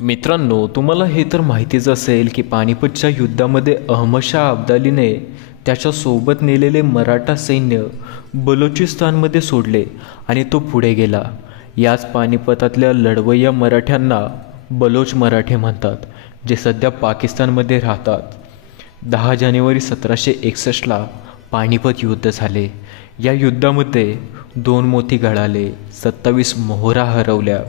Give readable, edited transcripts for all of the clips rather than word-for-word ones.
मित्रांनो, तुम्हाला हे तर माहितीच असेल की पानिपतच्या युद्धामध्ये अहमदशाह अब्दालीने त्याच्या सोबत नेलेले मराठा सैन्य बलुचिस्तानमध्ये सोडले आणि तो पुढे गेला. याच पानिपतातल्या लढवय्या मराठ्यांना बलोच मराठे म्हणतात, जे सध्या पाकिस्तानमध्ये राहतात. 10 जानेवारी 1761ला पानिपत युद्ध झाले. या युद्धामध्ये 2 मोती गळाले, 27 मोहरा हरवल्या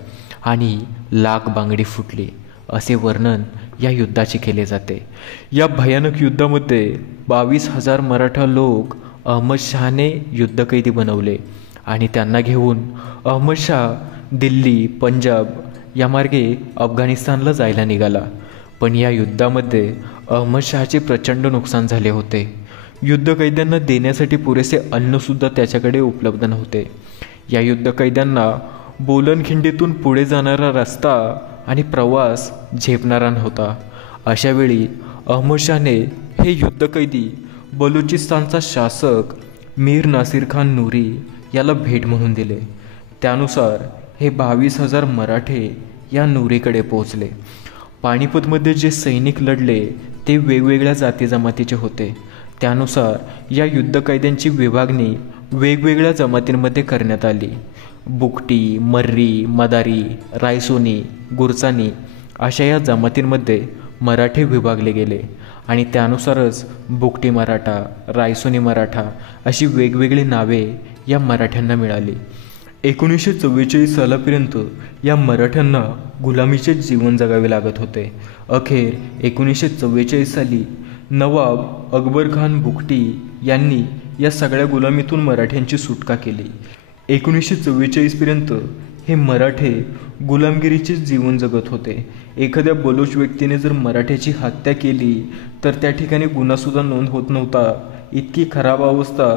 आणि लाख बांगडी फुटली, असे वर्णन या युद्धाचे केले जाते. या भयानक युद्धामध्ये 22,000 मराठा लोक अहमदशहाने युद्धकैदी बनवले आणि त्यांना घेऊन अहमदशाह दिल्ली, पंजाब या मार्गे अफगाणिस्तानला जायला निघाला. पण या युद्धामध्ये अहमदशहाचे प्रचंड नुकसान झाले होते. युद्धकैद्यांना देण्यासाठी पुरेसे अन्नसुद्धा त्याच्याकडे उपलब्ध नव्हते. या युद्धकैद्यांना बोलनखिंडीतून पुढे जाणारा रस्ता आणि प्रवास झेपणारा नव्हता. अशावेळी अहमदशहाने हे युद्धकैदी बलुचिस्तानचा शासक मीर नासिर खान नूरी याला भेट म्हणून दिले. त्यानुसार हे 22,000 मराठे या नूरीकडे पोहोचले. पानिपतमध्ये जे सैनिक लढले ते वेगवेगळ्या जाती जमातीचे होते. त्यानुसार या युद्धकैद्यांची विभागणी वेगवेगळ्या जमातींमध्ये करण्यात आली. बुकटी, मर्री, मदारी, रायसोनी, गुरचानी अशा या जमातींमध्ये मराठे विभागले गेले आणि त्यानुसारच बुकटी मराठा, रायसोनी मराठा अशी वेगवेगळी नावे या मराठ्यांना मिळाली. 1944 सालापर्यंत या मराठ्यांना गुलामीचे जीवन जगावे लागत होते. अखेर 1944 साली नवाब अकबर खान बुकटी यांनी या सगळ्या गुलामीतून मराठ्यांची सुटका केली. 1944 पर्यंत हे मराठे गुलामगिरीचे जीवन जगत होते. एखाद्या बलोच व्यक्तीने जर मराठ्याची हत्या केली तर त्या ठिकाणी गुन्हासुद्धा नोंद होत नव्हता. इतकी खराब अवस्था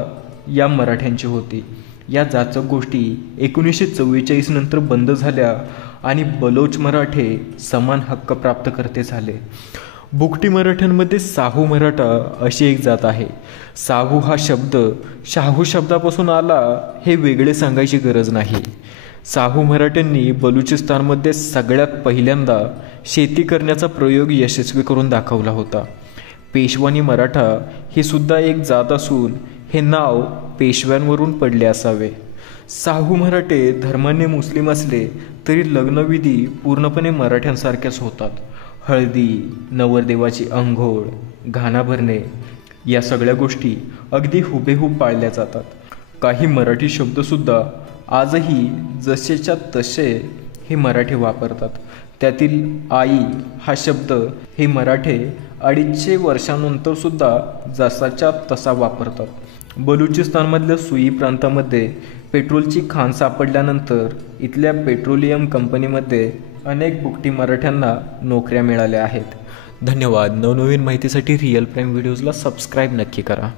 या मराठ्यांची होती. या जाचक गोष्टी 1944 नंतर बंद झाल्या आणि बलोच मराठे समान हक्क प्राप्त करते झाले. बुकटी मराठ्यांमध्ये साहू मराठा अशी एक जात आहे. साहू हा शब्द शाहू शब्दापासून आला हे वेगळे सांगायची गरज नाही. साहू मराठ्यांनी बलुचिस्तानमध्ये सगळ्यात पहिल्यांदा शेती करण्याचा प्रयोग यशस्वी करून दाखवला होता. पेशवानी मराठा ही सुद्धा एक जात असून हे नाव पेशव्यांवरून पडले असावे. साहू मराठे धर्माने मुस्लिम असले तरी लग्नविधी पूर्णपणे मराठ्यांसारख्याच होतात. हळदी, नवरदेवाची अंघोळ, घाणा भरणे या सगळ्या गोष्टी अगदी हुबेहूब पाळल्या जातात. काही मराठी शब्दसुद्धा आजही जसेच्या तसे हे मराठी वापरतात. त्यातील आई हा शब्द हे मराठे 250 वर्षांनंतरसुद्धा जसाच्या तसा वापरतात. बलुचिस्तानमधल्या सुई प्रांतामध्ये पेट्रोलची खाण सापडल्यानंतर इथल्या पेट्रोलियम कंपनीमध्ये अनेक बुकटी मराठ्यांना नोकऱ्या मिळाल्या आहेत. धन्यवाद. नवनवीन माहितीसाठी रिअल प्राईम व्हिडिओजला सबस्क्राईब नक्की करा.